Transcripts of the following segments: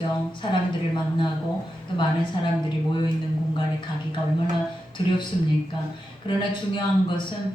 사람들을 만나고 또 많은 사람들이 모여있는 공간에 가기가 얼마나 두렵습니까? 그러나 중요한 것은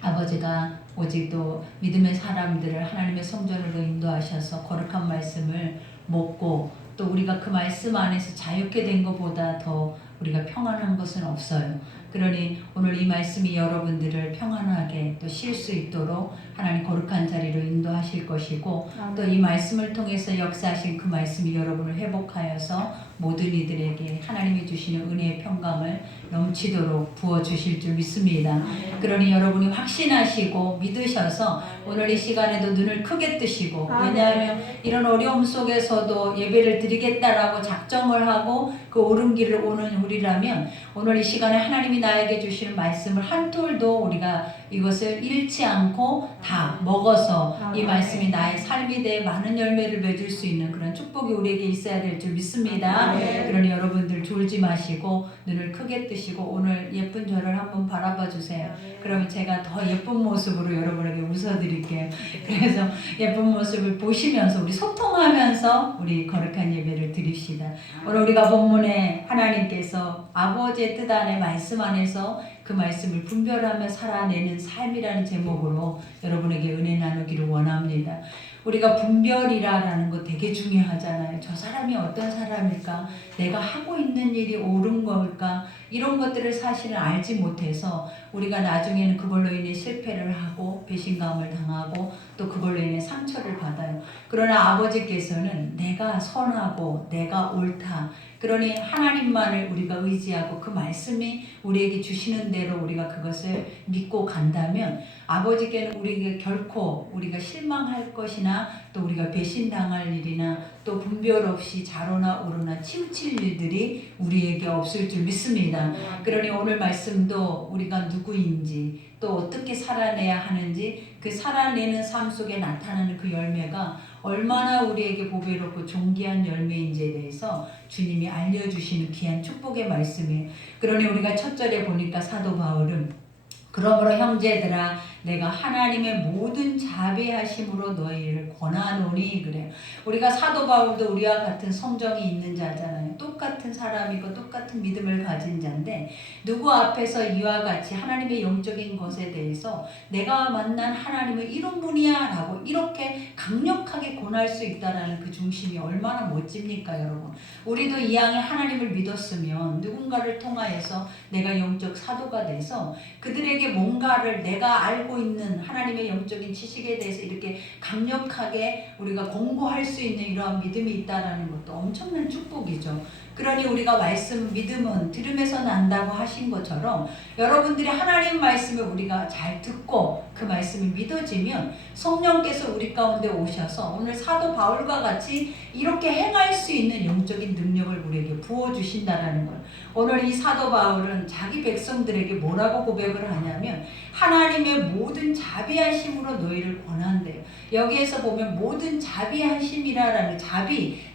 아버지가 오직 또 믿음의 사람들을 하나님의 성전으로 인도하셔서 거룩한 말씀을 먹고 또 우리가 그 말씀 안에서 자유케 된 것보다 더 우리가 평안한 것은 없어요. 그러니 오늘 이 말씀이 여러분들을 평안하게 또 쉴 수 있도록 하나님 거룩한 자리로 인도하실 것이고 또 이 말씀을 통해서 역사하신 그 말씀이 여러분을 회복하여서 모든 이들에게 하나님이 주시는 은혜의 평강을 넘치도록 부어주실 줄 믿습니다. 그러니 여러분이 확신하시고 믿으셔서 오늘 이 시간에도 눈을 크게 뜨시고, 왜냐하면 이런 어려움 속에서도 예배를 드리겠다라고 작정을 하고 그 옳은 길을 오는 우리라면 오늘 이 시간에 하나님이 나에게 주시는 말씀을 한 톨도 우리가 이것을 잃지 않고 다 먹어서 이 말씀이 나의 삶에 대해 많은 열매를 맺을 수 있는 그런 축복이 우리에게 있어야 될 줄 믿습니다. 그러니 여러분들 졸지 마시고 눈을 크게 뜨시고 오늘 예쁜 저를 한번 바라봐 주세요. 그러면 제가 더 예쁜 모습으로 여러분에게 웃어드릴게요. 그래서 예쁜 모습을 보시면서 우리 소통하면서 우리 거룩한 예배를 드립시다. 오늘 우리가 본문에 하나님께서 아버지의 뜻 안에 말씀 안에서 그 말씀을 분별하며 살아내는 삶이라는 제목으로 여러분에게 은혜 나누기를 원합니다. 우리가 분별이라는 거 되게 중요하잖아요. 저 사람이 어떤 사람일까? 내가 하고 있는 일이 옳은 걸까? 이런 것들을 사실은 알지 못해서 우리가 나중에는 그걸로 인해 실패를 하고 배신감을 당하고 또 그걸로 인해 상처를 받아요. 그러나 아버지께서는 내가 선하고 내가 옳다. 그러니 하나님만을 우리가 의지하고 그 말씀이 우리에게 주시는 대로 우리가 그것을 믿고 간다면 아버지께는 우리에게 결코 우리가 실망할 것이나 또 우리가 배신당할 일이나 또 분별 없이 좌로나 우로나 치우칠 일들이 우리에게 없을 줄 믿습니다. 그러니 오늘 말씀도 우리가 누구인지 또 어떻게 살아내야 하는지 그 살아내는 삶 속에 나타나는 그 열매가 얼마나 우리에게 보배롭고 존귀한 열매인지에 대해서 주님이 알려주시는 귀한 축복의 말씀이에요. 그러니 우리가 첫 절에 보니까 사도 바울은 그러므로 형제들아 내가 하나님의 모든 자비하심으로 너희를 권하노니 그래요. 우리가 사도 바울도 우리와 같은 성정이 있는 자잖아요. 똑같은 사람이고 똑같은 믿음을 가진 자인데 누구 앞에서 이와 같이 하나님의 영적인 것에 대해서 내가 만난 하나님은 이런 분이야 라고 이렇게 강력하게 권할 수 있다라는 그 중심이 얼마나 멋집니까 여러분. 우리도 이 양의 하나님을 믿었으면 누군가를 통하여서 내가 영적 사도가 돼서 그들에게 뭔가를 내가 알고 있는 하나님의 영적인 지식에 대해서 이렇게 강력하게 우리가 공부할 수 있는 이러한 믿음이 있다라는 것도 엄청난 축복이죠. 그러니 우리가 말씀, 믿음은 들음에서 난다고 하신 것처럼 여러분들이 하나님 말씀을 우리가 잘 듣고 그 말씀이 믿어지면 성령께서 우리 가운데 오셔서 오늘 사도 바울과 같이 이렇게 행할 수 있는 영적인 능력을 우리에게 부어주신다라는 걸. 오늘 이 사도 바울은 자기 백성들에게 뭐라고 고백을 하냐면 하나님의 모든 자비하심으로 너희를 권한대요. 여기에서 보면 모든 자비하심이라는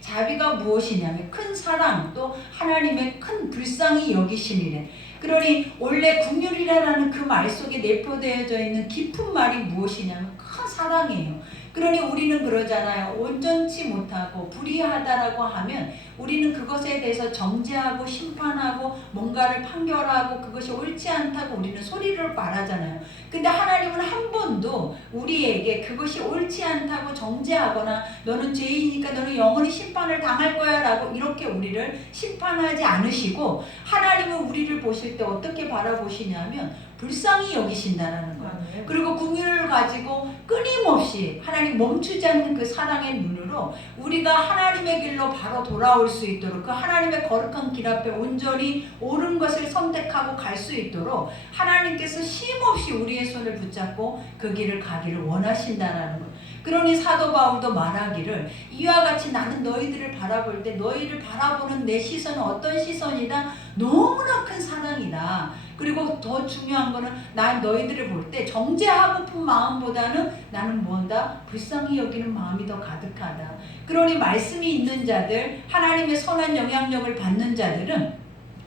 자비가 무엇이냐면 큰 사랑 또 하나님의 큰 불쌍히 여기심이래. 그러니 원래 긍휼이라는 그 말 속에 내포되어져 있는 깊은 말이 무엇이냐면 큰 사랑이에요. 그러니 우리는 그러잖아요. 온전치 못하고 불의하다라고 하면 우리는 그것에 대해서 정죄하고 심판하고 뭔가를 판결하고 그것이 옳지 않다고 우리는 소리를 말하잖아요. 근데 하나님은 한 번도 우리에게 그것이 옳지 않다고 정죄하거나 너는 죄인이니까 너는 영원히 심판을 당할 거야 라고 이렇게 우리를 심판하지 않으시고 하나님은 우리를 보실 때 어떻게 바라보시냐면 불쌍히 여기신다라는 거예요. 그리고 긍휼을 가지고 끊임없이 하나님 멈추지 않는 그 사랑의 눈으로 우리가 하나님의 길로 바로 돌아올 수 있도록 그 하나님의 거룩한 길 앞에 온전히 옳은 것을 선택하고 갈 수 있도록 하나님께서 쉼없이 우리의 손을 붙잡고 그 길을 가기를 원하신다라는 거예요. 그러니 사도 바울도 말하기를 이와 같이 나는 너희들을 바라볼 때 너희를 바라보는 내 시선은 어떤 시선이다? 너무나 큰 사랑이다. 그리고 더 중요한 거는 난 너희들을 볼 때 정죄하고픈 마음보다는 나는 뭔가 불쌍히 여기는 마음이 더 가득하다. 그러니 말씀이 있는 자들, 하나님의 선한 영향력을 받는 자들은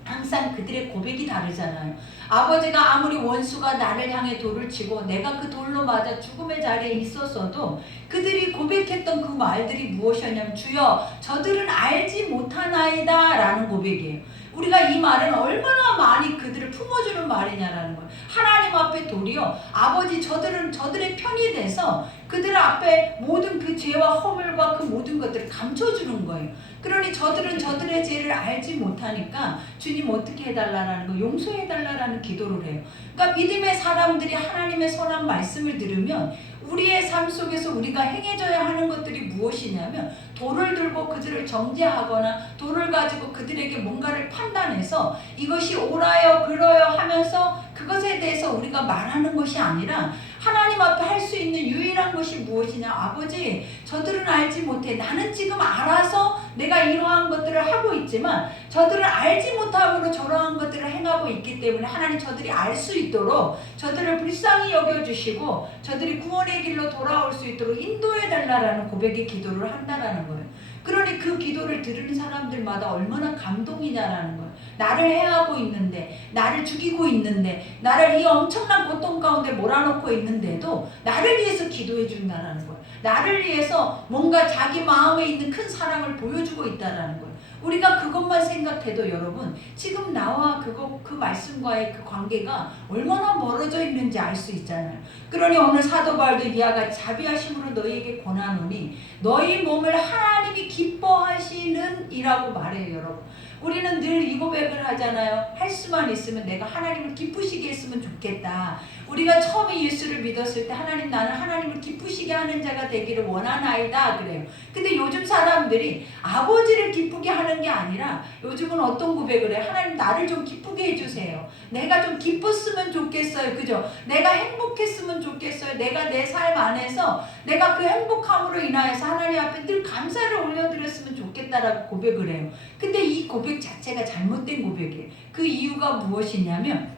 항상 그들의 고백이 다르잖아요. 아버지가 아무리 원수가 나를 향해 돌을 치고 내가 그 돌로 맞아 죽음의 자리에 있었어도 그들이 고백했던 그 말들이 무엇이었냐면 주여 저들은 알지 못하나이다 라는 고백이에요. 우리가 이 말은 얼마나 많이 그들을 품어주는 말이냐라는 거예요. 하나님 앞에 도리어 아버지 저들은 저들의 편이 돼서 그들 앞에 모든 그 죄와 허물과 그 모든 것들을 감춰주는 거예요. 그러니 저들은 저들의 죄를 알지 못하니까 주님 어떻게 해달라는 거, 용서해달라는 기도를 해요. 그러니까 믿음의 사람들이 하나님의 선한 말씀을 들으면 우리의 삶 속에서 우리가 행해져야 하는 것들이 무엇이냐면 돌을 들고 그들을 정죄하거나 돌을 가지고 그들에게 뭔가를 판단해서 이것이 옳아요 그러요 하면서 그것에 대해서 우리가 말하는 것이 아니라 하나님 앞에 할 수 있는 유일한 것이 무엇이냐. 아버지 저들은 알지 못해. 나는 지금 알아서 내가 이러한 것들을 하고 있지만 저들은 알지 못함으로 저러한 것들을 행하고 있기 때문에 하나님 저들이 알 수 있도록 저들을 불쌍히 여겨주시고 저들이 구원의 길로 돌아올 수 있도록 인도해달라는 고백의 기도를 한다라는 거예요. 그러니 그 기도를 들은 사람들마다 얼마나 감동이냐라는 거예요. 나를 해하고 있는데, 나를 죽이고 있는데, 나를 이 엄청난 고통 가운데 몰아넣고 있는데도 나를 위해서 기도해 준다라는 거예요. 나를 위해서 뭔가 자기 마음에 있는 큰 사랑을 보여주고 있다라는 거예요. 우리가 그것만 생각해도 여러분 지금 나와 그 말씀과의 그 관계가 얼마나 멀어져 있는지 알 수 있잖아요. 그러니 오늘 사도 바울도 이와 같이 자비하심으로 너희에게 권하노니 너희 몸을 하나님이 기뻐하시는 이라고 말해요. 여러분 우리는 늘 이 고백을 하잖아요. 할 수만 있으면 내가 하나님을 기쁘시게 했으면 좋겠다. 우리가 처음에 예수를 믿었을 때 하나님 나는 하나님을 기쁘시게 하는 자가 되기를 원하나이다 그래요. 근데 요즘 사람들이 아버지를 기쁘게 하는 게 아니라 요즘은 어떤 고백을 해요? 하나님 나를 좀 기쁘게 해주세요. 내가 좀 기뻤으면 좋겠어요. 그죠? 내가 행복했으면 좋겠어요. 내가 내 삶 안에서 내가 그 행복함으로 인하여서 하나님 앞에 늘 감사를 올려드렸으면 좋겠다라고 고백을 해요. 근데 이 고백 자체가 잘못된 고백이에요. 그 이유가 무엇이냐면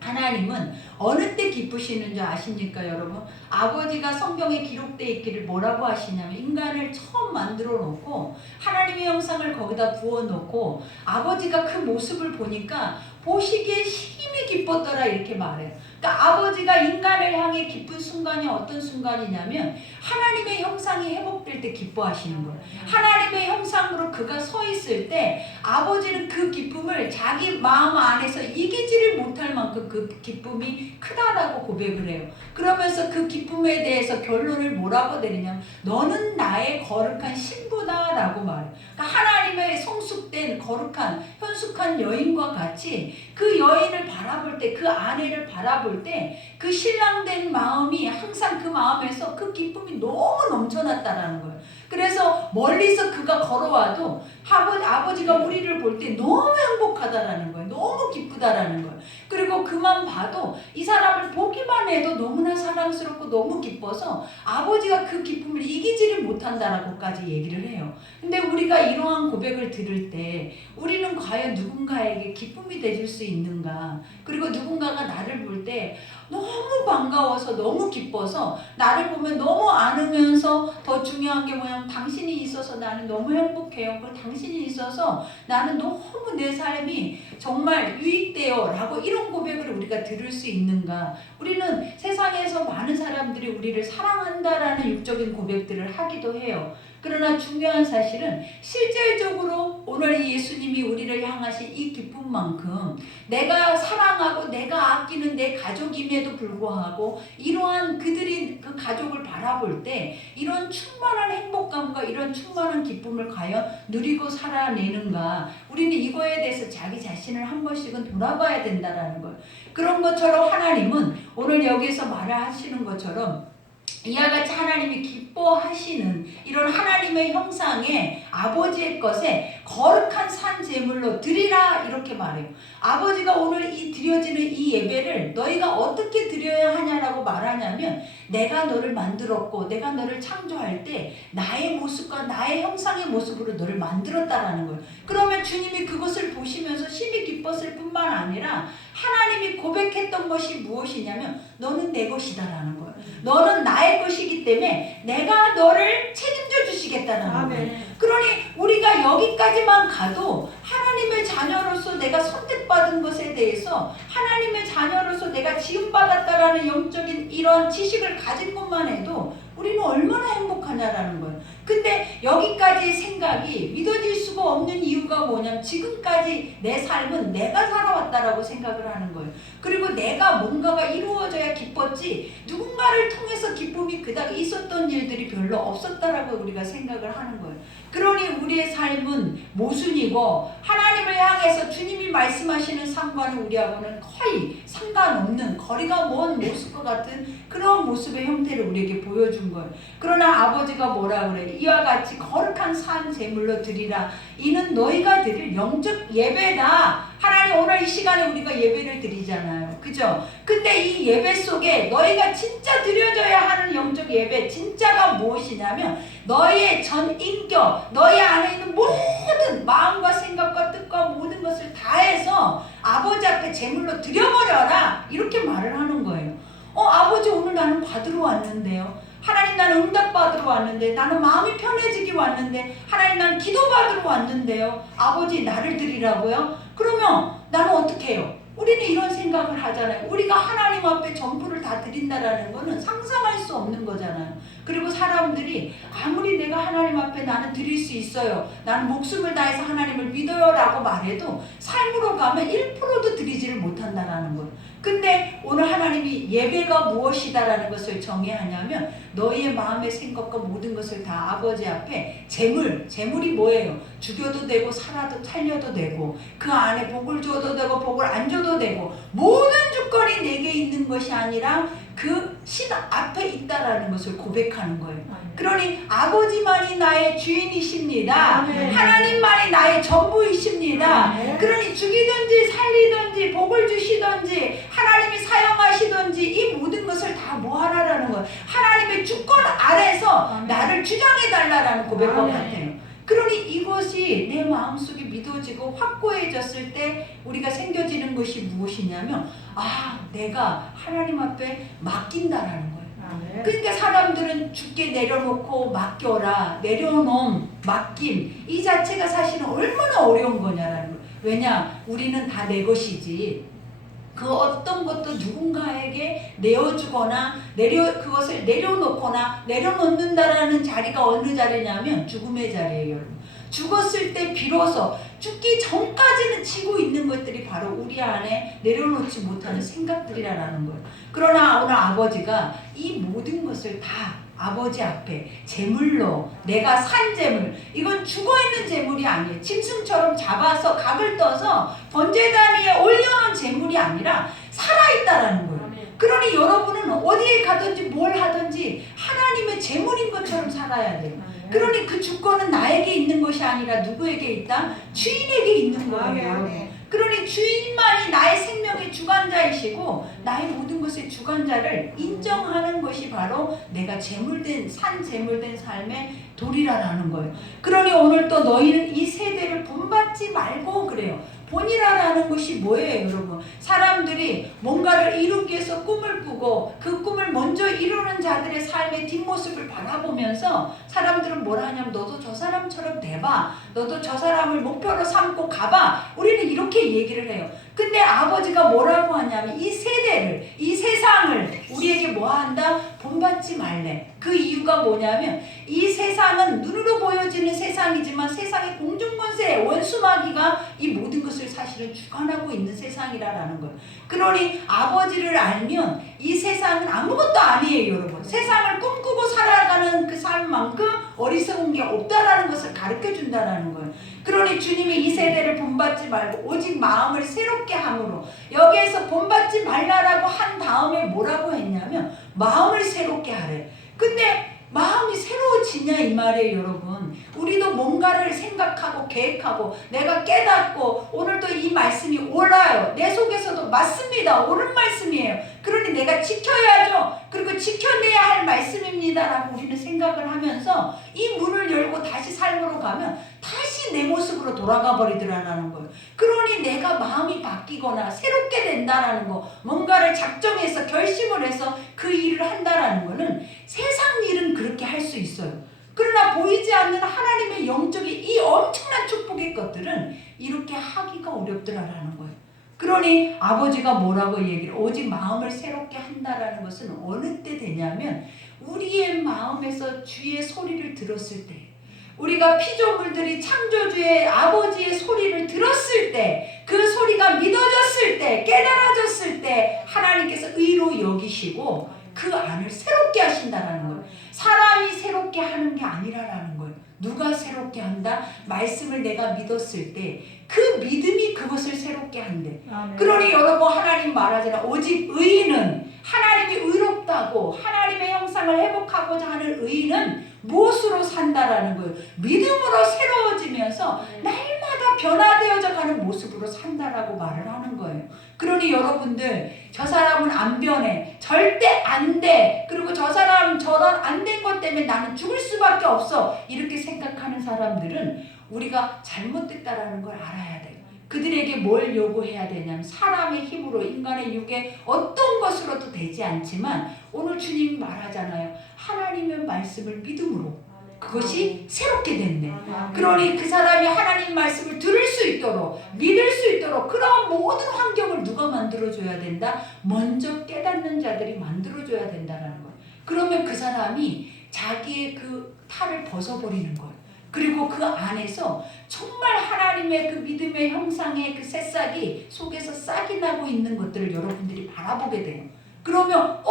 하나님은 어느 때 기쁘시는 줄 아십니까 여러분? 아버지가 성경에 기록되어 있기를 뭐라고 하시냐면 인간을 처음 만들어 놓고 하나님의 형상을 거기다 부어 놓고 아버지가 그 모습을 보니까 보시기에 심히 기뻤더라 이렇게 말해요. 그러니까 아버지가 인간을 향해 기쁜 순간이 어떤 순간이냐면 하나님의 형상이 회복될 때 기뻐하시는 거예요. 하나님의 형상으로 그가 서 있을 때 아버지는 그 기쁨을 자기 마음 안에서 이기지를 못할 만큼 그 기쁨이 크다라고 고백을 해요. 그러면서 그 기쁨에 대해서 결론을 뭐라고 내리냐면 너는 나의 거룩한 신부다라고 말해요. 그러니까 하나님의 성숙된 거룩한 현숙한 여인과 같이 그 여인을 바라볼 때 그 아내를 바라볼 때 그 신랑된 마음이 항상 그 마음에서 그 기쁨이 너무 넘쳐났다라는 거예요. 그래서 멀리서 그가 걸어와도 아버지가 우리를 볼 때 너무 행복하다라는 거예요. 너무 기쁘다라는 거예요. 그리고 그만 봐도 이 사람을 보기만 해도 너무나 사랑스럽고 너무 기뻐서 아버지가 그 기쁨을 이기지를 못한다라고까지 얘기를 해요. 근데 우리가 이러한 고백을 들을 때 우리는 과연 누군가에게 기쁨이 되줄 수 있는가? 그리고 누군가가 나를 볼 때 너무 반가워서 너무 기뻐서 나를 보면 너무 안으면서 더 중요한 게 뭐냐면 당신이 있어서 나는 너무 행복해요. 그리고 당신이 있어서 나는 너무 내 삶이 정말 유익돼요 라고 이런 고백을 우리가 들을 수 있는가? 우리는 세상에서 많은 사람들이 우리를 사랑한다라는 육적인 고백들을 하기도 해요. 그러나 중요한 사실은 실질적으로 오늘 예수님이 우리를 향하신 이 기쁨만큼 내가 사랑하고 내가 아끼는 내 가족임에도 불구하고 이러한 그들이 그 가족을 바라볼 때 이런 충만한 행복감과 이런 충만한 기쁨을 과연 누리고 살아내는가? 우리는 이거에 대해서 자기 자신을 한 번씩은 돌아봐야 된다라는 거예요. 그런 것처럼 하나님은 오늘 여기서 말을 하시는 것처럼 이와 같이 하나님이 기뻐하시는 이런 하나님의 형상의 아버지의 것에 거룩한 산 제물로 드리라 이렇게 말해요. 아버지가 오늘 이 드려지는 이 예배를 너희가 어떻게 드려야 하냐라고 말하냐면 내가 너를 만들었고 내가 너를 창조할 때 나의 모습과 나의 형상의 모습으로 너를 만들었다라는 거예요. 그러면 주님이 그것을 보시면서 심히 기뻤을 뿐만 아니라 하나님이 고백했던 것이 무엇이냐면 너는 내 것이다라는 거예요. 너는 나의 것이기 때문에 내가 너를 책임져 주시겠다는 거예요. 그러니 우리가 여기까지만 가도 하나님의 자녀로서 내가 선택받은 것에 대해서 하나님의 자녀로서 내가 지음받았다라는 영적인 이런 지식을 가진 것만 해도 우리는 얼마나 행복하냐라는 거예요. 근데 여기까지 생각이 믿어질 수가 없는 이유가 뭐냐면 지금까지 내 삶은 내가 살아왔다라고 생각을 하는 거예요. 그리고 내가 뭔가가 이루어져야 기뻤지 누군가를 통해서 기쁨이 그닥 있었던 일들이 별로 없었다라고 우리가 생각을 하는 거예요. 그러니 우리의 삶은 모순이고 하나님을 향해서 주님이 말씀하시는 삶과는 우리하고는 거의 상관없는 거리가 먼 모습과 같은 그런 모습의 형태를 우리에게 보여준 거예요. 그러나 아버지가 뭐라 그래? 이와 같이 거룩한 산 제물로 드리라. 이는 너희가 드릴 영적 예배다. 하나님 오늘 이 시간에 우리가 예배를 드리잖아요. 그죠? 근데 이 예배 속에 너희가 진짜 드려져야 하는 영적 예배 진짜가 무엇이냐면 너희의 전 인격, 너희 안에 있는 모든 마음과 생각과 뜻과 모든 것을 다해서 아버지 앞에 제물로 드려버려라. 이렇게 말을 하는 거예요. 아버지 오늘 나는 받으러 왔는데요. 하나님 나는 응답 받으러 왔는데 나는 마음이 편해지기 왔는데 하나님 나는 기도 받으러 왔는데요. 아버지 나를 드리라고요? 그러면 나는 어떻게 해요? 우리는 이런 생각을 하잖아요. 우리가 하나님 앞에 전부를 다 드린다라는 거는 상상할 수 없는 거잖아요. 그리고 사람들이 아무리 내가 하나님 앞에 나는 드릴 수 있어요. 나는 목숨을 다해서 하나님을 믿어요 라고 말해도 삶으로 가면 1%도 드리지를 못한다라는 거예요. 근데 오늘 하나님이 예배가 무엇이다라는 것을 정의하냐면 너희의 마음의 생각과 모든 것을 다 아버지 앞에 재물이 뭐예요? 죽여도 되고 살려도 되고 그 안에 복을 줘도 되고 복을 안 줘도 되고 모든 주권이 내게 있는 것이 아니라 그 신 앞에 있다라는 것을 고백하는 거예요. 그러니 아버지만이 나의 주인이십니다. 하나님만이 나의 전부이십니다. 그러니 죽이든지 살리든지 복을 주시든지 하나님이 사용하시든지 이 모든 것을 다 뭐하라라는 거예요. 하나님의 주권 아래서 나를 주장해달라라는 고백과 같아요. 그러니 이것이 내 마음속에 믿어지고 확고해졌을 때 우리가 생겨지는 것이 무엇이냐면 내가 하나님 앞에 맡긴다라는 거예요. 그러니까 사람들은 주께 내려놓고 맡겨라, 내려놓음, 맡김 이 자체가 사실은 얼마나 어려운 거냐라는 거예요. 왜냐? 우리는 다 내 것이지 그 어떤 것도 누군가에게 내어주거나 그것을 내려놓거나 내려놓는다라는 자리가 어느 자리냐면 죽음의 자리예요, 여러분. 죽었을 때 비로소 죽기 전까지는 지고 있는 것들이 바로 우리 안에 내려놓지 못하는 생각들이라는 거예요. 그러나 오늘 아버지가 이 모든 것을 다 아버지 앞에 제물로 내가 산 제물 이건 죽어있는 제물이 아니에요. 짐승처럼 잡아서 각을 떠서 번제단 위에 올려놓은 제물이 아니라 살아있다라는 거예요. 그러니 여러분은 어디에 가든지 뭘 하든지 하나님의 제물인 것처럼 살아야 돼요. 그러니 그 주권은 나에게 있는 것이 아니라 누구에게 있다? 주인에게 있는 거예요. 그러니 주인만이 나의 생명의 주관자이시고 나의 모든 것의 주관자를 인정하는 것이 바로 내가 산 제물된 삶의 도리라는 거예요. 그러니 오늘 또 너희는 이 세대를 본받지 말고 그래요. 본이라는 것이 뭐예요, 여러분? 사람들이 뭔가를 이루기 위해서 꿈을 꾸고 그 꿈을 먼저 이루는 자들의 삶의 뒷모습을 바라보면서 사람들은 뭐라 하냐면 너도 저 사람처럼 돼봐. 너도 저 사람을 목표로 삼고 가봐. 우리는 이렇게 얘기를 해요. 근데 아버지가 뭐라고 하냐면 이 세대를, 이 세상을 우리에게 뭐 한다? 본받지 말래. 그 이유가 뭐냐면 이 세상은 눈으로 보여지는 세상이지만 세상의 공중권세 원수마귀가 이 모든 것을 사실은 주관하고 있는 세상이라는 거예요. 그러니 아버지를 알면 이 세상은 아무것도 아니에요, 여러분. 세상을 꿈꾸고 살아가는 그 삶만큼 어리석은 게 없다라는 것을 가르쳐 준다라는 거예요. 그러니 주님이 이 세대를 본받지 말고 오직 마음을 새롭게 함으로 여기에서 본받지 말라라고 한 다음에 뭐라고 했냐면 마음을 새롭게 하래. 근데 마음이 새로워지냐 이 말이에요, 여러분. 우리도 뭔가를 생각하고 계획하고 내가 깨닫고 오늘도 이 말씀이 옳아요. 내 속에서도 맞습니다. 옳은 말씀이에요. 그러니 내가 지켜야죠. 그리고 지켜내야 할 말씀입니다 라고 우리는 생각을 하면서 이 문을 열고 다시 삶으로 가면 다시 내 모습으로 돌아가 버리더라는 거예요. 그러니 내가 마음이 바뀌거나 새롭게 된다라는 거, 뭔가를 작정해서 결심을 해서 그 일을 한다라는 거는 세상 일은 그렇게 할 수 있어요. 그러나 보이지 않는 하나님의 영적인 이 엄청난 축복의 것들은 이렇게 하기가 어렵더라라는 거예요. 그러니 아버지가 뭐라고 얘기를, 오직 마음을 새롭게 한다라는 것은 어느 때 되냐면 우리의 마음에서 주의 소리를 들었을 때, 우리가 피조물들이 창조주의 아버지의 소리를 들었을 때, 그 소리가 믿어졌을 때, 깨달아졌을 때 하나님께서 의로 여기시고 그 안을 새롭게 하신다라는 거예요. 사람이 새롭게 하는 게 아니라라는 거예요. 누가 새롭게 한다? 말씀을 내가 믿었을 때 그 믿음이 그것을 새롭게 한대. 그러니 여러분, 하나님 말하잖아. 오직 의인은, 하나님이 의롭다고 하나님의 형상을 회복하고자 하는 의인은 무엇으로 산다라는 거예요. 믿음으로 새로워지면서 날마다 변화되어져 가는 모습으로 산다라고 말을 하는 거예요. 그러니 여러분들, 저 사람은 안 변해, 절대 안 돼, 그리고 저 사람 저런 안 된 것 때문에 나는 죽을 수밖에 없어, 이렇게 생각하는 사람들은 우리가 잘못됐다라는 걸 알아야 돼요. 그들에게 뭘 요구해야 되냐면 사람의 힘으로, 인간의 육의 어떤 것으로도 되지 않지만 오늘 주님이 말하잖아요. 하나님의 말씀을 믿음으로, 그것이 새롭게 됐네. 그러니 그 사람이 하나님 말씀을 들을 수 있도록, 믿을 수 있도록 그런 모든 환경을 누가 만들어줘야 된다? 먼저 깨닫는 자들이 만들어줘야 된다는 거예요. 그러면 그 사람이 자기의 그 탈을 벗어버리는 거예요. 그리고 그 안에서 정말 하나님의 그 믿음의 형상의 그 새싹이 속에서 싹이 나고 있는 것들을 여러분들이 바라보게 돼요. 그러면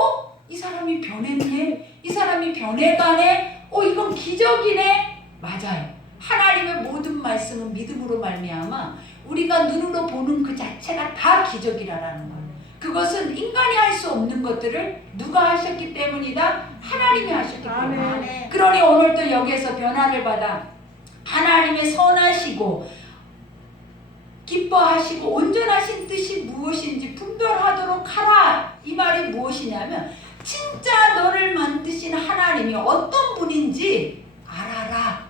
이 사람이 변했네, 이 사람이 변해가네, 이건 기적이네. 맞아요. 하나님의 모든 말씀은 믿음으로 말미암아 우리가 눈으로 보는 그 자체가 다 기적이라는 거예요. 그것은 인간이 할 수 없는 것들을 누가 하셨기 때문이다? 하나님이 하셨기 때문이다. 그러니 오늘도 여기에서 변화를 받아 하나님의 선하시고 기뻐하시고 온전하신 뜻이 무엇인지 분별하도록 하라. 이 말이 무엇이냐면 진짜 너를 만드신 하나님이 어떤 분인지 알아라.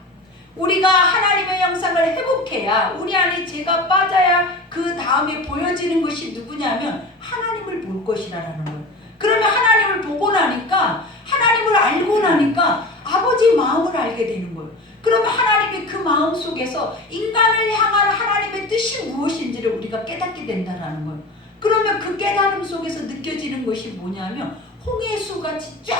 우리가 하나님의 형상을 회복해야, 우리 안에 죄가 빠져야 그 다음에 보여지는 것이 누구냐면 하나님을 볼 것이라는 거예요. 그러면 하나님을 보고 나니까, 하나님을 알고 나니까 아버지의 마음을 알게 되는 거예요. 그러면 하나님이 그 마음 속에서 인간을 향한 하나님의 뜻이 무엇인지를 우리가 깨닫게 된다는 거예요. 그러면 그 깨달음 속에서 느껴지는 것이 뭐냐면 홍해수같이 쫙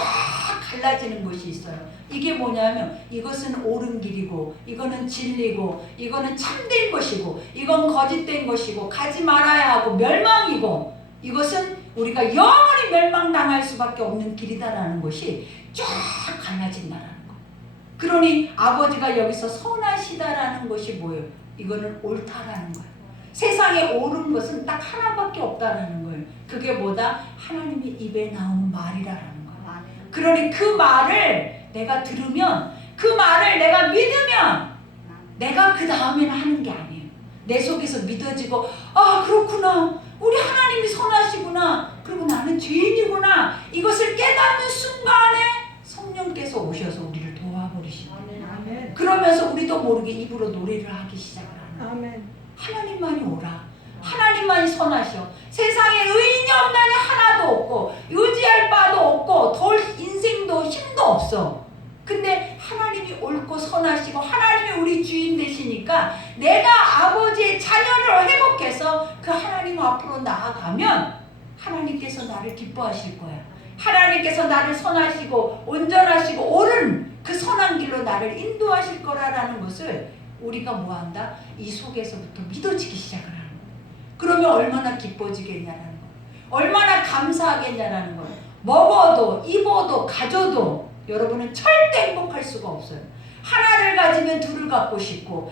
갈라지는 것이 있어요. 이게 뭐냐면 이것은 옳은 길이고, 이거는 진리고, 이거는 참된 것이고, 이건 거짓된 것이고, 가지 말아야 하고 멸망이고, 이것은 우리가 영원히 멸망당할 수밖에 없는 길이다라는 것이 쫙 갈라진다라는 거예요. 그러니 아버지가 여기서 선하시다라는 것이 뭐예요? 이거는 옳다라는 거예요. 세상에 옳은 것은 딱 하나밖에 없다라는 거예요. 그게 뭐다? 하나님의 입에 나온 말이라는 거예요. 그러니 그 말을 내가 들으면, 그 말을 내가 믿으면 내가 그 다음에는 하는 게 아니에요. 내 속에서 믿어지고, 아 그렇구나, 우리 하나님이 선하시구나, 그리고 나는 죄인이구나, 이것을 깨닫는 순간에 성령께서 오셔서 우리를 도와버리십니다. 그러면서 우리도 모르게 입으로 노래를 하기 시작을 하는 거예요. 하나님만이 오라, 하나님만이 선하셔. 세상에 의인이 없나니 하나도 없고 의지할 바도 없고 덜 인생도 힘도 없어. 근데 하나님이 옳고 선하시고 하나님이 우리 주인 되시니까 내가 아버지의 자녀를 회복해서 그 하나님 앞으로 나아가면 하나님께서 나를 기뻐하실 거야. 하나님께서 나를 선하시고 온전하시고 옳은 그 선한 길로 나를 인도하실 거라는 것을 우리가 뭐한다? 이 속에서부터 믿어지기 시작을 하는 거예요. 그러면 얼마나 기뻐지겠냐라는 거예요. 얼마나 감사하겠냐라는 거예요. 먹어도 입어도 가져도 여러분은 절대 행복할 수가 없어요. 하나를 가지면 둘을 갖고 싶고,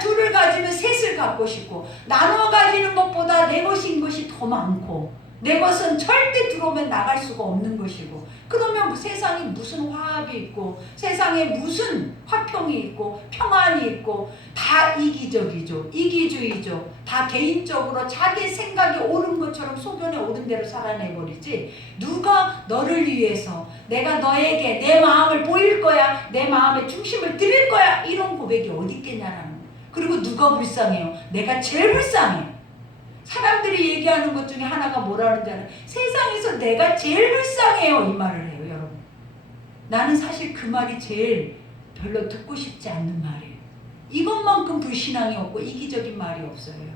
둘을 가지면 셋을 갖고 싶고, 나눠 가지는 것보다 내 것인 것이 더 많고, 내 것은 절대 들어오면 나갈 수가 없는 것이고, 그러면 세상에 무슨 화합이 있고, 세상에 무슨 화평이 있고 평안이 있고, 다 이기적이죠. 이기주의죠. 다 개인적으로 자기 생각이 옳은 것처럼 소견에 옳은 대로 살아내버리지, 누가 너를 위해서 내가 너에게 내 마음을 보일 거야, 내 마음의 중심을 드릴 거야, 이런 고백이 어디 있겠냐라는 거예요. 그리고 누가 불쌍해요? 내가 제일 불쌍해. 사람들이 얘기하는 것 중에 하나가 뭐라는 줄 알아요? 세상에서 내가 제일 불쌍해요, 이 말을 해요. 여러분, 나는 사실 그 말이 제일 별로 듣고 싶지 않는 말이에요. 이것만큼 불신앙이 없고 이기적인 말이 없어요.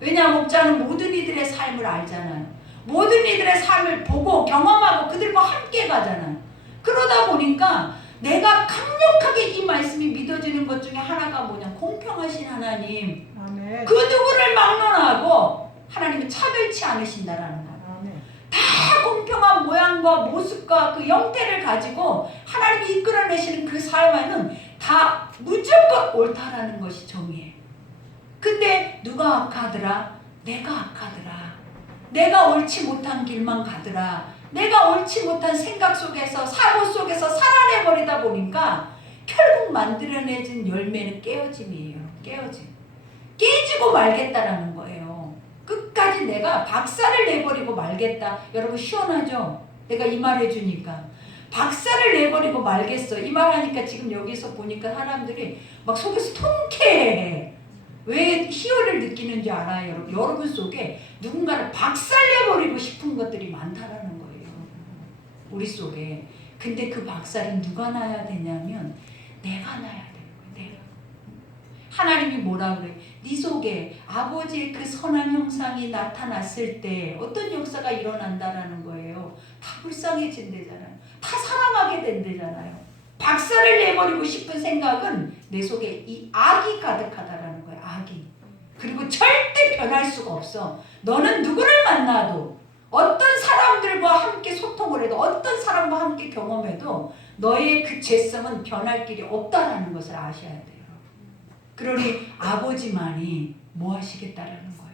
왜냐, 목자는 모든 이들의 삶을 알잖아요. 모든 이들의 삶을 보고 경험하고 그들과 함께 가잖아요. 그러다 보니까 내가 강력하게 이 말씀이 믿어지는 것 중에 하나가 뭐냐, 공평하신 하나님, 아멘. 그 누구를 막론하고 하나님은 차별치 않으신다라는 거예요. 아멘. 다 공평한 모양과 모습과 그 형태를 가지고 하나님이 이끌어내시는 그 삶에는 다 무조건 옳다라는 것이 정의예요. 근데 누가 악하더라? 내가 악하더라. 내가 옳지 못한 길만 가더라. 내가 옳지 못한 생각 속에서, 사고 속에서 살아내버리다 보니까 결국 만들어내진 열매는 깨어짐이에요. 깨어짐. 깨지고 말겠다라는 거예요. 끝까지 내가 박살을 내버리고 말겠다. 여러분 시원하죠? 내가 이 말 해주니까. 박살을 내버리고 말겠어. 이 말 하니까 지금 여기서 보니까 사람들이 막 속에서 통쾌해. 왜 희열을 느끼는지 알아요? 여러분? 여러분 속에 누군가를 박살내버리고 싶은 것들이 많다라는 거예요. 우리 속에. 근데 그 박살은 누가 나야 되냐면 내가 나야 되는 거예요. 내가. 하나님이 뭐라 그래? 네 속에 아버지의 그 선한 형상이 나타났을 때 어떤 역사가 일어난다라는 거예요. 다 불쌍해진대잖아요. 다 사랑하게 된대잖아요. 박살을 내버리고 싶은 생각은 내 속에 이 악이 가득하다라는 거예요. 악이. 그리고 절대 변할 수가 없어. 너는 누구를 만나도 어떤 사람들과 함께 소통을 해도 어떤 사람과 함께 경험해도 너의 그 죄성은 변할 길이 없다라는 것을 아셔야 돼요. 그러니 아버지만이 뭐 하시겠다라는 거예요.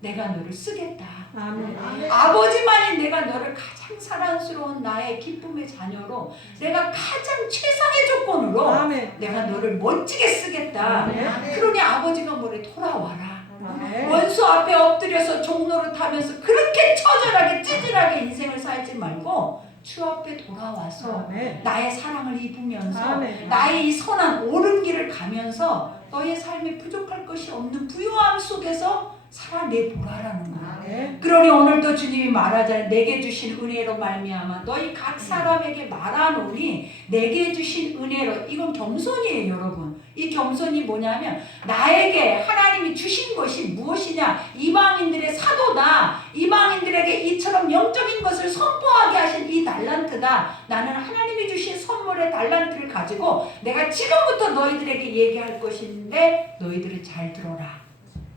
내가 너를 쓰겠다. 아멘. 아버지만이 내가 너를 가장 사랑스러운 나의 기쁨의 자녀로, 내가 가장 최상의 조건으로 아멘. 내가 너를 멋지게 쓰겠다. 아멘. 그러니 아버지가 뭐래? 돌아와라. 아멘. 원수 앞에 엎드려서 종로를 타면서 그렇게 처절하게 찌질하게 인생을 살지 말고 주 앞에 돌아와서 아멘. 나의 사랑을 입으면서 아멘. 나의 이 선한 옳은 길을 가면서 너의 삶에 부족할 것이 없는 부요함 속에서 살아내보라라는 거예요. 아멘. 그러니 오늘도 주님이 말하잖아요. 내게 주신 은혜로 말미암아 너희 각 사람에게 말하노니 내게 주신 은혜로. 이건 겸손이에요, 여러분. 이 겸손이 뭐냐면 나에게 하나님이 주신 것이 무엇이냐. 이방인들의 사도다. 이방인들에게 이처럼 영적인 것을 선포하게 하신 이 달란트다. 나는 하나님이 주신 선물의 달란트를 가지고 내가 지금부터 너희들에게 얘기할 것인데 너희들은 잘 들어라.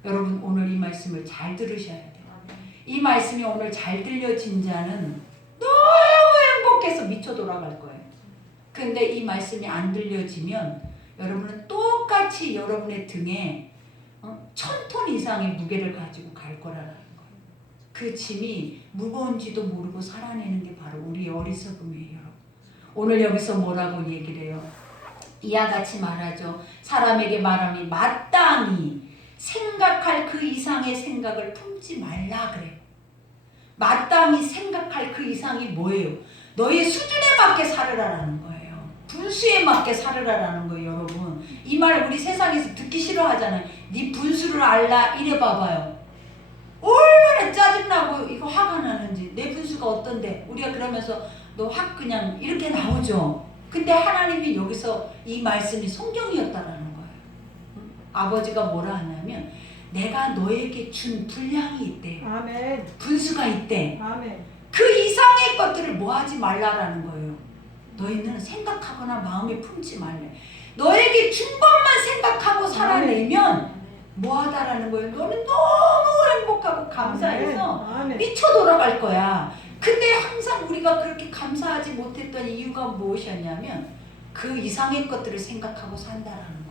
여러분 오늘 이 말씀을 잘 들으셔야 돼요. 이 말씀이 오늘 잘 들려진 자는 너무 행복해서 미쳐 돌아갈 거예요. 근데 이 말씀이 안 들려지면 여러분은 똑같이 여러분의 등에 1000톤 이상의 무게를 가지고 갈 거라는 거예요. 그 짐이 무거운지도 모르고 살아내는 게 바로 우리의 어리석음이에요. 오늘 여기서 뭐라고 얘기를 해요? 이와 같이 말하죠. 사람에게 말하니 마땅히 생각할 그 이상의 생각을 품지 말라 그래요. 마땅히 생각할 그 이상이 뭐예요? 너의 수준에 맞게 살으라라는 거예요. 분수에 맞게 살으라라는 거예요, 여러분. 이 말을 우리 세상에서 듣기 싫어하잖아요. 네 분수를 알라 이래 봐봐요. 얼마나 짜증나고 이거 화가 나는지. 내 분수가 어떤데? 우리가 그러면서 너 확 그냥 이렇게 나오죠. 근데 하나님이 여기서 이 말씀이 성경이었다라는 거예요. 아버지가 뭐라 하냐면 내가 너에게 준 분량이 있대. 아멘. 분수가 있대. 아멘. 그 이상의 것들을 뭐 하지 말라라는 거예요. 너희는 생각하거나 마음에 품지 말래. 너에게 준 것만 생각하고 살아내면 뭐 하다라는 거예요. 너는 너무 행복하고 감사해서 아멘. 미쳐 돌아갈 거야. 근데 항상 우리가 그렇게 감사하지 못했던 이유가 무엇이었냐면 그 이상의 것들을 생각하고 산다라는 거예요.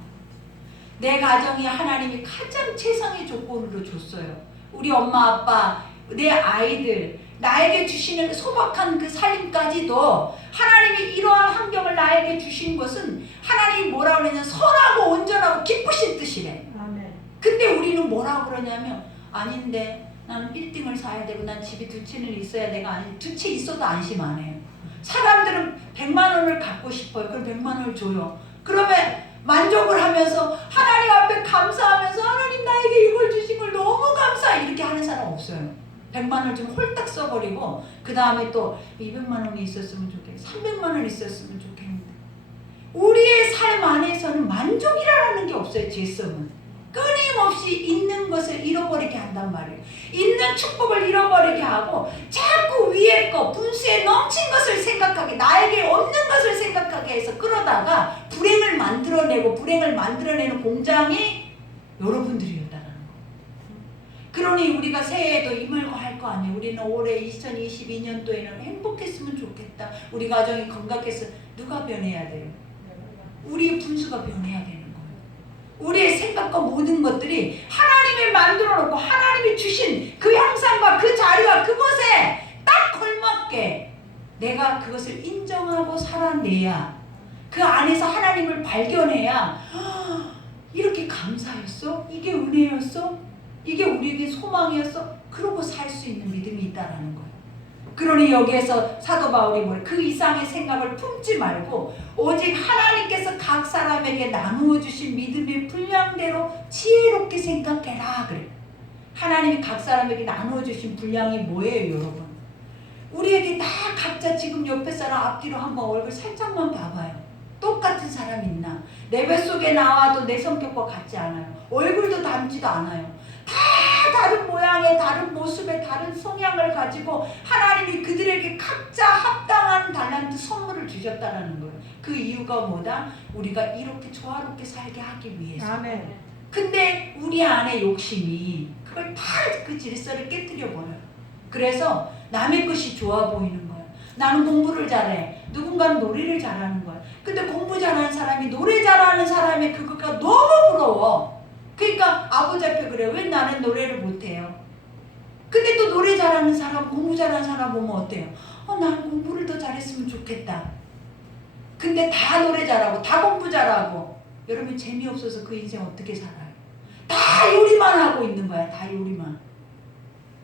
내 가정이 하나님이 가장 최상의 조건으로 줬어요. 우리 엄마 아빠, 내 아이들, 나에게 주시는 소박한 그 살림까지도 하나님이 이러한 환경을 나에게 주신 것은 하나님이 뭐라고 그러냐면 선하고 온전하고 기쁘신 뜻이래. 아멘. 근데 우리는 뭐라고 그러냐면 아닌데 나는 빌딩을 사야 되고 난 집이 2채는 있어야 내가 아니 2채 있어도 안심 안 해요. 사람들은 100만 원을 갖고 싶어요. 그럼 100만 원을 줘요. 그러면 만족을 하면서 하나님 앞에 감사하면서 하나님 나에게 이걸 주신 걸 너무 감사해 이렇게 하는 사람 없어요. 100만 원을 좀 홀딱 써버리고 그 다음에 또 200만 원이 있었으면 좋겠는데 300만 원 있었으면 좋겠는데 우리의 삶 안에서는 만족이라는 게 없어요. 죄성은 끊임없이 있는 것을 잃어버리게 한단 말이에요. 있는 축복을 잃어버리게 하고 자꾸 위의 것, 분수에 넘친 것을 생각하게, 나에게 없는 것을 생각하게 해서 그러다가 불행을 만들어내는 공장이 여러분들이었다는 거. 그러니 우리가 새해에도 이말고 할 거 아니에요. 우리는 올해 2022년도에는 행복했으면 좋겠다. 우리 가정이 건강했으면 누가 변해야 돼요? 우리의 분수가 변해야 되는 거예요. 우리의 생각과 모든 것들이 하나님이 만들어 놓고 하나님이 주신 그 형상과 그 자리와 그것에 딱 걸맞게 내가 그것을 인정하고 살아내야, 그 안에서 하나님을 발견해야 이렇게 감사였어? 이게 은혜였어? 이게 우리에게 소망이었어? 그러고 살 수 있는 믿음이 있다라는 거예요. 그러니 여기에서 사도 바울이 그 이상의 생각을 품지 말고 오직 하나님께서 각 사람에게 나누어 주신 믿음의 분량대로 지혜롭게 생각해라 그래. 하나님이 각 사람에게 나누어 주신 분량이 뭐예요, 여러분? 우리에게 다 각자 지금 옆에 사람 앞뒤로 한번 얼굴 살짝만 봐봐요. 똑같은 사람 있나? 내 뱃속에 나와도 내 성격과 같지 않아요. 얼굴도 닮지도 않아요. 다 다른 모양의, 다른 모습의, 다른 성향을 가지고 하나님이 그들에게 각자 합당한 달란트 선물을 주셨다는 거예요. 그 이유가 뭐다? 우리가 이렇게 조화롭게 살게 하기 위해서. 아멘. 근데 우리 안에 욕심이 그걸 다 그 질서를 깨뜨려 버려요. 그래서 남의 것이 좋아 보이는 거예요. 나는 공부를 잘해. 누군가는 노래를 잘하는 거예요. 근데 공부 잘하는 사람이 노래 잘하는 사람의 그거가 너무 부러워. 그러니까 아버지 앞에 그래요. 왜 나는 노래를 못해요? 근데 또 노래 잘하는 사람, 공부 잘하는 사람 보면 어때요? 나는 공부를 더 잘했으면 좋겠다. 근데 다 노래 잘하고 다 공부 잘하고 여러분 재미없어서 그 인생 어떻게 살아요? 다 요리만 하고 있는 거야. 다 요리만.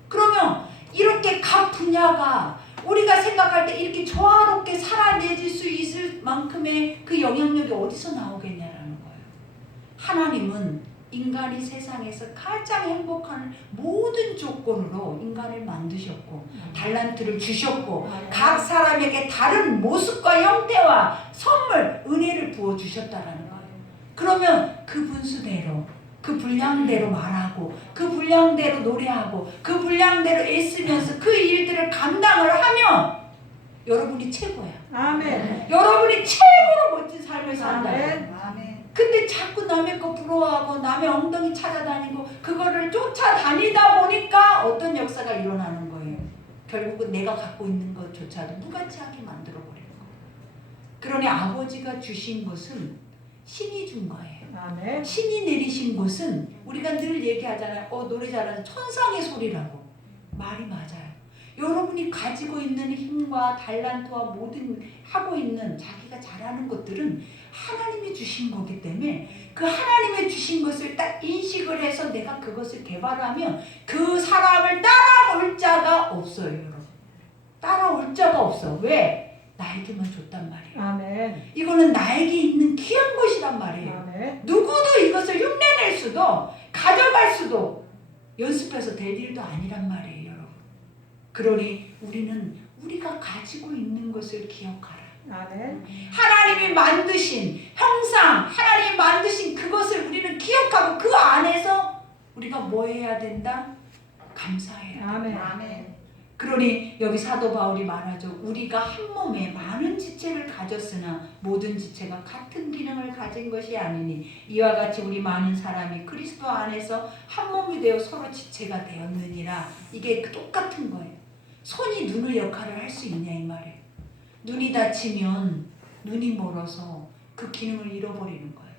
그러면 이렇게 각 분야가 우리가 생각할 때 이렇게 조화롭게 살아내질 수 있을 만큼의 그 영향력이 어디서 나오겠냐라는 거예요. 하나님은 인간이 세상에서 가장 행복한 모든 조건으로 인간을 만드셨고 달란트를 주셨고 각 사람에게 다른 모습과 형태와 선물, 은혜를 부어주셨다라는 거예요. 그러면 그 분수대로, 그 분량대로 말하고 그 분량대로 노래하고 그 분량대로 애쓰면서 그 일들을 감당을 하면 여러분이 최고야. 아멘. 여러분이 최고로 멋진 삶을 산다. 아멘. 근데 자꾸 남의 거 부러워하고 남의 엉덩이 찾아다니고 그거를 쫓아다니다 보니까 어떤 역사가 일어나는 거예요. 결국은 내가 갖고 있는 것조차도 무가치하게 만들어버리는 거예요. 그러니 아버지가 주신 것은 신이 준 거예요. 아멘. 신이 내리신 것은 우리가 늘 얘기하잖아요. 노래 잘하는 천상의 소리라고. 말이 맞아요. 여러분이 가지고 있는 힘과 달란트와 모든 하고 있는 자기가 잘하는 것들은 하나님이 주신 거기 때문에 그 하나님이 주신 것을 딱 인식을 해서 내가 그것을 개발하면 그 사람을 따라올 자가 없어요, 여러분. 따라올 자가 없어. 왜? 나에게만 줬단 말이에요. 아멘. 이거는 나에게 있는 귀한 것이란 말이에요. 아멘. 누구도 이것을 흉내낼 수도 가져갈 수도 연습해서 될 일도 아니란 말이에요, 여러분. 그러니 우리는 우리가 가지고 있는 것을 기억하라. 아멘. 하나님이 만드신 형상, 하나님이 만드신 그것을 우리는 기억하고 그 안에서 우리가 뭐 해야 된다? 감사해야 된다. 아멘. 그러니 여기 사도 바울이 말하죠. 우리가 한 몸에 많은 지체를 가졌으나 모든 지체가 같은 기능을 가진 것이 아니니 이와 같이 우리 많은 사람이 그리스도 안에서 한 몸이 되어 서로 지체가 되었느니라. 이게 똑같은 거예요. 손이 눈의 역할을 할 수 있냐 이 말이에요. 눈이 다치면 눈이 멀어서 그 기능을 잃어버리는 거예요.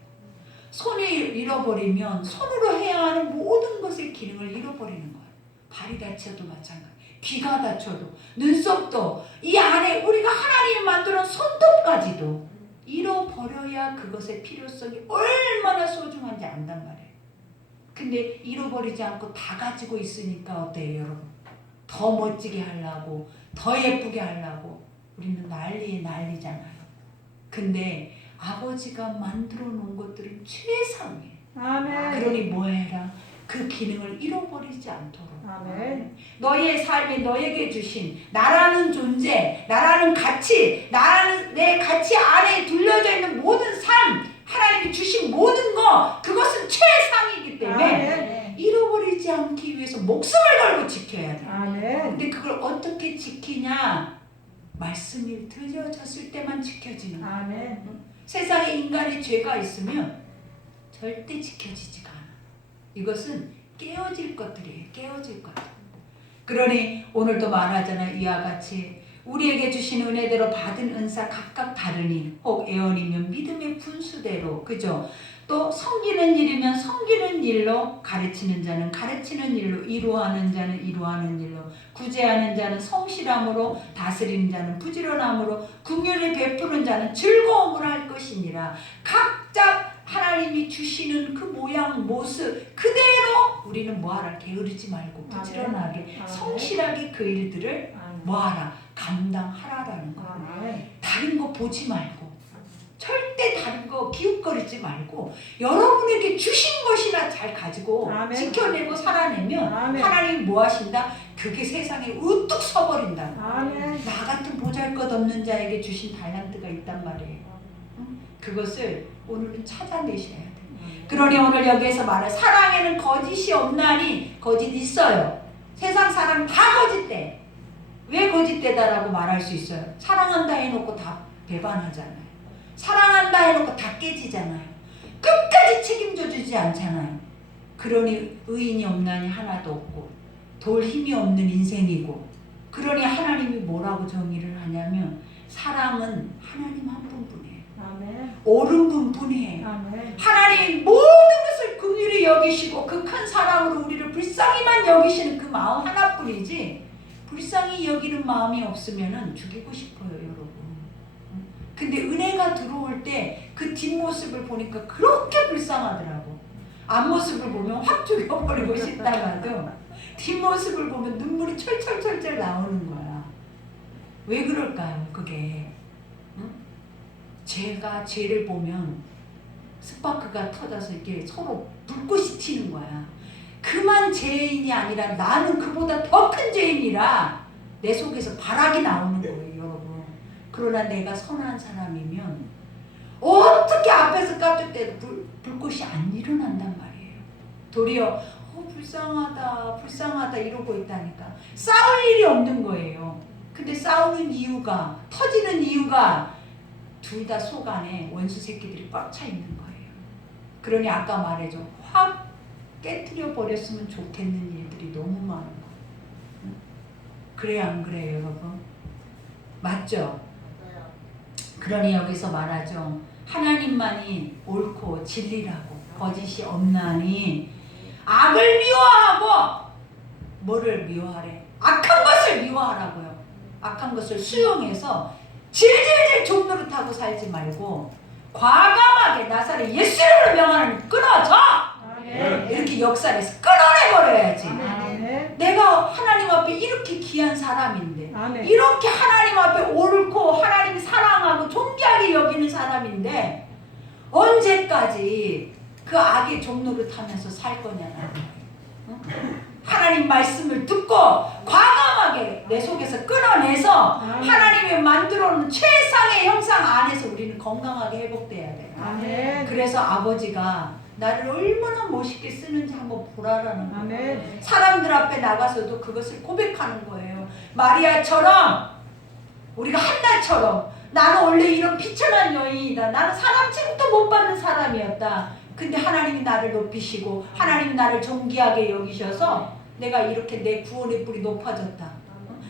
손이 잃어버리면 손으로 해야 하는 모든 것의 기능을 잃어버리는 거예요. 발이 다쳐도 마찬가지. 귀가 다쳐도, 눈썹도, 이 안에 우리가 하나님이 만들어 손톱까지도 잃어버려야 그것의 필요성이 얼마나 소중한지 안단 말이에요. 근데 잃어버리지 않고 다 가지고 있으니까 어때요, 여러분? 더 멋지게 하려고, 더 예쁘게 하려고 우리는 난리에 난리잖아요. 근데 아버지가 만들어 놓은 것들은 최상이에요. 아멘. 그러니 뭐 해라? 그 기능을 잃어버리지 않도록. 아멘. 너의 삶에 너에게 주신 나라는 존재, 나라는 가치, 나라는 내 가치 안에 둘려져 있는 모든 삶, 하나님이 주신 모든 거, 그것은 최상이기 때문에 아멘. 잃어버리지 않기 위해서 목숨을 걸고 지켜야 돼. 아멘. 근데 그걸 어떻게 지키냐? 말씀이 들려졌을 때만 지켜지는 거야. 아멘. 세상에 인간의 죄가 있으면 절대 지켜지지가 않아. 이것은 깨어질 것들이에요. 깨어질 것들. 그러니 오늘도 말하잖아요. 이와 같이 우리에게 주신 은혜대로 받은 은사 각각 다르니 혹 애언이면 믿음의 분수대로, 그죠? 또 섬기는 일이면 섬기는 일로, 가르치는 자는 가르치는 일로, 이루하는 자는 이루하는 일로, 구제하는 자는 성실함으로, 다스리는 자는 부지런함으로, 긍휼을 베푸는 자는 즐거움을 할 것이니라. 각자 하나님이 주시는 그 모양 모습 그대로 우리는 뭐하라? 게으르지 말고 부지런하게 아멘. 성실하게 그 일들을 아멘. 뭐하라? 감당하라라는 거야. 아멘. 다른 거 보지 말고, 절대 다른 거 기웃거리지 말고, 여러분에게 주신 것이나 잘 가지고 아멘. 지켜내고 살아내면 아멘. 하나님이 뭐 하신다? 그게 세상에 우뚝 서버린다. 아멘. 나 같은 보잘것없는 자에게 주신 달란트가 있단 말이에요. 그것을 오늘은 찾아내셔야 돼. 그러니 오늘 여기에서 말해, 사랑에는 거짓이 없나니, 거짓 있어요. 세상 사람 다 거짓대. 왜 거짓대다라고 말할 수 있어요? 사랑한다 해놓고 다 배반하잖아요. 사랑한다 해놓고 다 깨지잖아요. 끝까지 책임져 주지 않잖아요. 그러니 의인이 없나니 하나도 없고 돌 힘이 없는 인생이고, 그러니 하나님이 뭐라고 정의를 하냐면 사랑은 하나님 한 분뿐이에요. 아멘. 옳은 분뿐이에요. 아멘. 하나님 모든 것을 긍휼히 여기시고 그 큰 사랑으로 우리를 불쌍히만 여기시는 그 마음 하나뿐이지, 불쌍히 여기는 마음이 없으면 죽이고 싶어요, 여러분. 근데 은혜가 들어올 때 그 뒷모습을 보니까 그렇게 불쌍하더라고. 앞모습을 보면 확 죽여버리고 싶다가도 뒷모습을 보면 눈물이 철철철철 나오는 거야. 왜 그럴까요, 그게? 죄가 죄를 보면 스파크가 터져서 이렇게 서로 불꽃이 튀는 거야. 그만 죄인이 아니라 나는 그보다 더 큰 죄인이라 내 속에서 발악이 나오는 거예요, 여러분. 그러나 내가 선한 사람이면 어떻게 앞에서 깝줄 때도 불꽃이 안 일어난단 말이에요. 도리어 불쌍하다 불쌍하다 이러고 있다니까. 싸울 일이 없는 거예요. 근데 싸우는 이유가, 터지는 이유가 둘 다 속 안에 원수 새끼들이 꽉 차 있는 거예요. 그러니 아까 말해줘, 확 깨트려 버렸으면 좋겠는 일들이 너무 많은 거예요. 그래요, 안 그래요, 여러분? 맞죠? 그러니 여기서 말하죠. 하나님만이 옳고 진리라고, 거짓이 없나니 악을 미워하고, 뭐를 미워하래? 악한 것을 미워하라고요. 악한 것을 수용해서 질질질 종노릇하고 살지 말고 과감하게 나사렛 예수 이름으로 명하는 끊어져! 이렇게 역사에서 끊어내버려야지. 아멘. 내가 하나님 앞에 이렇게 귀한 사람인데, 아멘. 이렇게 하나님 앞에 옳고 하나님이 사랑하고 존귀하게 여기는 사람인데 언제까지 그 악의 종노릇하면서 살 거냐는 거예요. 하나님 말씀을 듣고 과감하게 내 속에서 끊어내서 하나님이 만들어놓은 최상의 형상 안에서 우리는 건강하게 회복돼야 돼요. 아멘. 그래서 아버지가 나를 얼마나 멋있게 쓰는지 한번 보라라는 거예요. 아멘. 사람들 앞에 나가서도 그것을 고백하는 거예요. 마리아처럼, 우리가 한나처럼, 나는 원래 이런 비천한 여인이다. 나는 사람 취급도 못 받는 사람이었다. 근데 하나님이 나를 높이시고 하나님이 나를 존귀하게 여기셔서 내가 이렇게 내 구원의 뿔이 높아졌다.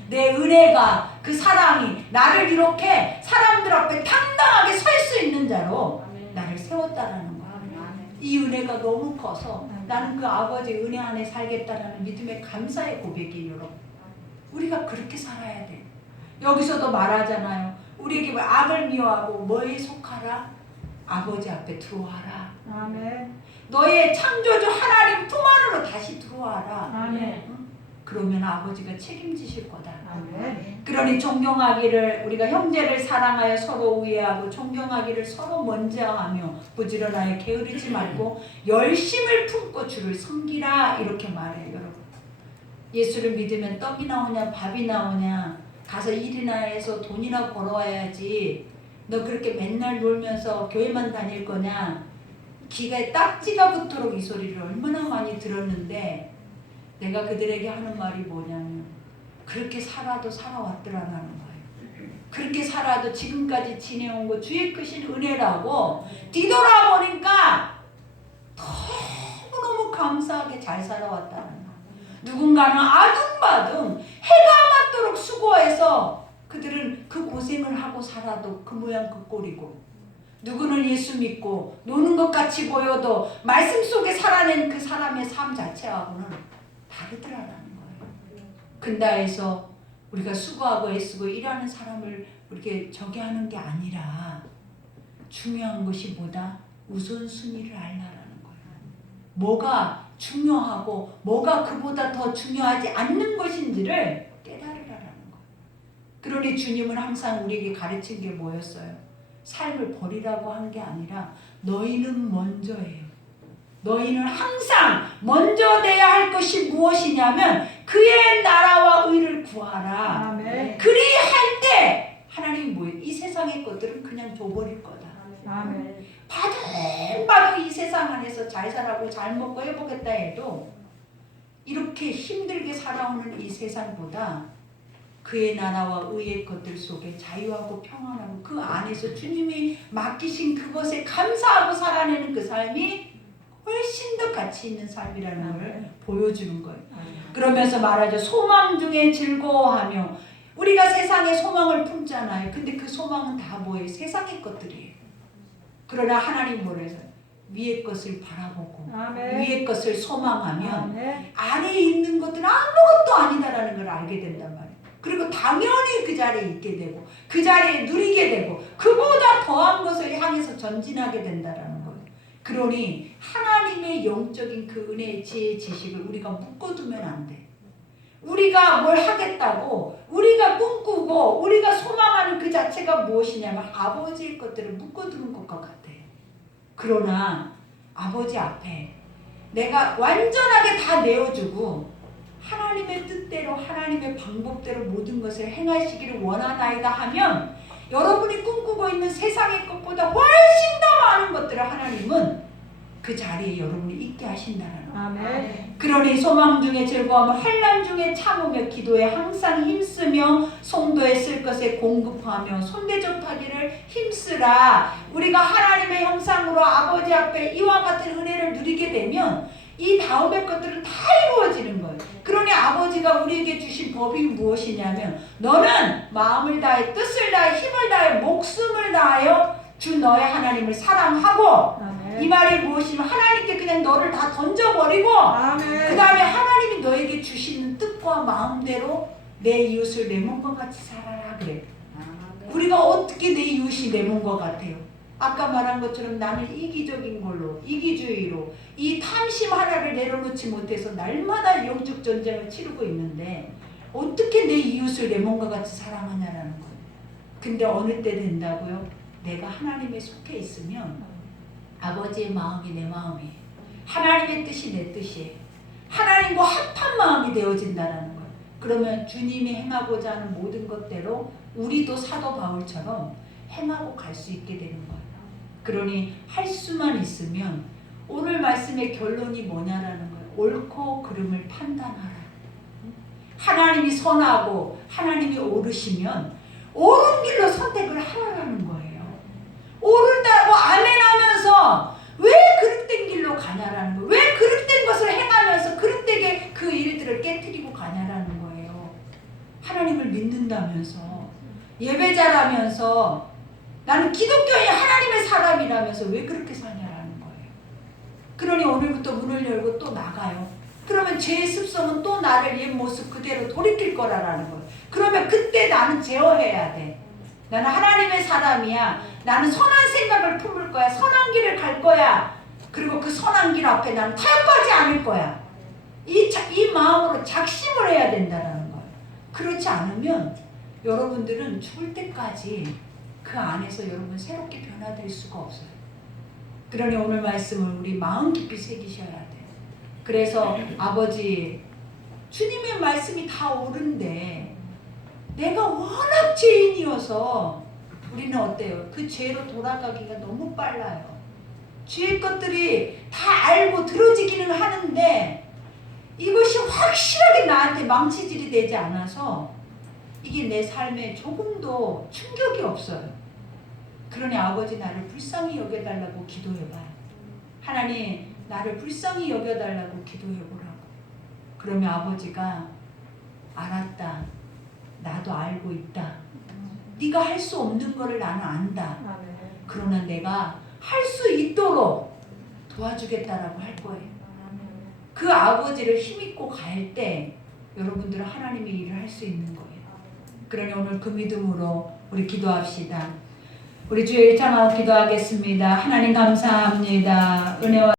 내 은혜가, 그 사랑이 나를 이렇게 사람들 앞에 당당하게 설 수 있는 자로 나를 세웠다라는 거야. 이 은혜가 너무 커서 나는 그 아버지의 은혜 안에 살겠다라는 믿음의 감사의 고백이에요, 여러분. 우리가 그렇게 살아야 돼. 여기서도 말하잖아요. 우리에게 악을 미워하고 뭐에 속하라? 아버지 앞에 들어와라. 아멘. 너의 창조주 하나님 품 안으로 다시 들어와라. 아멘. 그러면 아버지가 책임지실 거다. 아멘. 그러니 존경하기를, 우리가 형제를 사랑하여 서로 우애하고 존경하기를 서로 먼저 하며 부지런하여 게으르지 말고 열심을 품고 주를 섬기라, 이렇게 말해요. 여러분, 예수를 믿으면 떡이 나오냐 밥이 나오냐, 가서 일이나 해서 돈이나 벌어와야지, 너 그렇게 맨날 놀면서 교회만 다닐 거냐, 귀에 딱지가 붙도록 이 소리를 얼마나 많이 들었는데, 내가 그들에게 하는 말이 뭐냐면, 그렇게 살아도 살아왔더라는 거예요. 그렇게 살아도 지금까지 지내온 거 주의 크신 은혜라고 뒤돌아보니까 너무너무 감사하게 잘 살아왔다는 거예요. 누군가는 아둥바둥 해가 맞도록 수고해서 그들은 그 고생을 하고 살아도 그 모양 그 꼴이고, 누구는 예수 믿고 노는 것 같이 보여도 말씀 속에 살아낸 그 사람의 삶 자체하고는 다르더라는 거예요. 근다해서 우리가 수고하고 애쓰고 일하는 사람을 이렇게 저기 하는 게 아니라, 중요한 것이 뭐다? 우선순위를 알라라는 거예요. 뭐가 중요하고 뭐가 그보다 더 중요하지 않는 것인지를 깨달으라라는 거예요. 그러니 주님은 항상 우리에게 가르친 게 뭐였어요? 삶을 버리라고 한 게 아니라 너희는 먼저예요. 너희는 항상 먼저 돼야 할 것이 무엇이냐면 그의 나라와 의를 구하라. 아멘. 그리할 때 하나님이 뭐예요? 이 세상의 것들은 그냥 줘버릴 거다. 아멘. 봐도 이 세상 안에서 잘 살아고 잘 먹고 해보겠다 해도 이렇게 힘들게 살아오는 이 세상보다 그의 나라와 의의 것들 속에 자유하고 평안하고 그 안에서 주님이 맡기신 그것에 감사하고 살아내는 그 삶이 훨씬 더 가치 있는 삶이라는 걸 보여주는 거예요. 그러면서 말하죠. 소망 중에 즐거워하며, 우리가 세상에 소망을 품잖아요. 근데 그 소망은 다 뭐예요? 세상의 것들이에요. 그러나 하나님 뭐래서 위의 것을 바라보고 아멘. 위의 것을 소망하면 아멘. 아래에 있는 것들은 아무것도 아니다라는 걸 알게 된단 말이에요. 그리고 당연히 그 자리에 있게 되고 그 자리에 누리게 되고 그보다 더한 것을 향해서 전진하게 된다라는 거예요. 그러니 하나님의 영적인 그 은혜의 지혜의 지식을 우리가 묶어두면 안 돼. 우리가 뭘 하겠다고 우리가 꿈꾸고 우리가 소망하는 그 자체가 무엇이냐면 아버지의 것들을 묶어두는 것과 같아요. 그러나 아버지 앞에 내가 완전하게 다 내어주고 하나님의 뜻대로 하나님의 방법대로 모든 것을 행하시기를 원하나이다 하면 여러분이 꿈꾸고 있는 세상의 것보다 훨씬 더 많은 것들을 하나님은 그 자리에 여러분이 있게 하신다는 거예요. 아멘. 그러니 소망 중에 즐거워하며 환난 중에 참으며 기도에 항상 힘쓰며 성도에 쓸 것에 공급하며 손대접하기를 힘쓰라. 우리가 하나님의 형상으로 아버지 앞에 이와 같은 은혜를 누리게 되면 이 다음의 것들은 다 이루어지는 거예요. 그러니 아버지가 우리에게 주신 법이 무엇이냐면 너는 마음을 다해 뜻을 다해 힘을 다해 목숨을 다하여 주 너의 하나님을 사랑하고, 아멘. 이 말이 무엇이냐면 하나님께 그냥 너를 다 던져버리고 아멘. 그 다음에 하나님이 너에게 주시는 뜻과 마음대로 내 이웃을 내 몸과 같이 살아라 그래. 우리가 어떻게 내 이웃이 내 몸과 같아요? 아까 말한 것처럼 나는 이기적인 걸로 이기주의로 이 탐심 하나를 내려놓지 못해서 날마다 영적 전쟁을 치르고 있는데 어떻게 내 이웃을 내 몸과 같이 사랑하냐라는 거예요. 근데 어느 때 된다고요? 내가 하나님에 속해 있으면 아버지의 마음이 내 마음이에요. 하나님의 뜻이 내 뜻이에요. 하나님과 합한 마음이 되어진다는 거예요. 그러면 주님이 행하고자 하는 모든 것대로 우리도 사도 바울처럼 행하고 갈 수 있게 되는 거예요. 그러니 할 수만 있으면 오늘 말씀의 결론이 뭐냐라는 거예요. 옳고 그름을 판단하라. 하나님이 선하고 하나님이 옳으시면 옳은 길로 선택을 하라는 거예요. 옳다고 아멘하면서 왜 그릇된 길로 가냐라는 거예요. 왜 그릇된 것을 행하면서 그릇되게 그 일들을 깨트리고 가냐라는 거예요. 하나님을 믿는다면서 예배자라면서 나는 기독교인 하나님의 사람이라면서 왜 그렇게 사냐라는 거예요. 그러니 오늘부터 문을 열고 또 나가요. 그러면 죄의 습성은 또 나를 옛 모습 그대로 돌이킬 거라는 거예요. 그러면 그때 나는 제어해야 돼. 나는 하나님의 사람이야. 나는 선한 생각을 품을 거야. 선한 길을 갈 거야. 그리고 그 선한 길 앞에 나는 타협하지 않을 거야. 이 마음으로 작심을 해야 된다는 거예요. 그렇지 않으면 여러분들은 죽을 때까지 그 안에서 여러분 새롭게 변화될 수가 없어요. 그러니 오늘 말씀을 우리 마음 깊이 새기셔야 돼요. 그래서 아버지, 주님의 말씀이 다 옳은데 내가 워낙 죄인이어서 우리는 어때요? 그 죄로 돌아가기가 너무 빨라요. 죄의 것들이 다 알고 들어지기는 하는데 이것이 확실하게 나한테 망치질이 되지 않아서 이게 내 삶에 조금도 충격이 없어요. 그러니 아버지, 나를 불쌍히 여겨달라고 기도해봐요. 하나님, 나를 불쌍히 여겨달라고 기도해보라고. 그러면 아버지가 알았다, 나도 알고 있다, 네가 할 수 없는 거를 나는 안다, 그러나 내가 할 수 있도록 도와주겠다라고 할 거예요. 그 아버지를 힘입고 갈 때 여러분들은 하나님의 일을 할 수 있는 거예요. 그러니 오늘 그 믿음으로 우리 기도합시다. 우리 주의 일창하고 기도하겠습니다. 하나님 감사합니다. 은혜와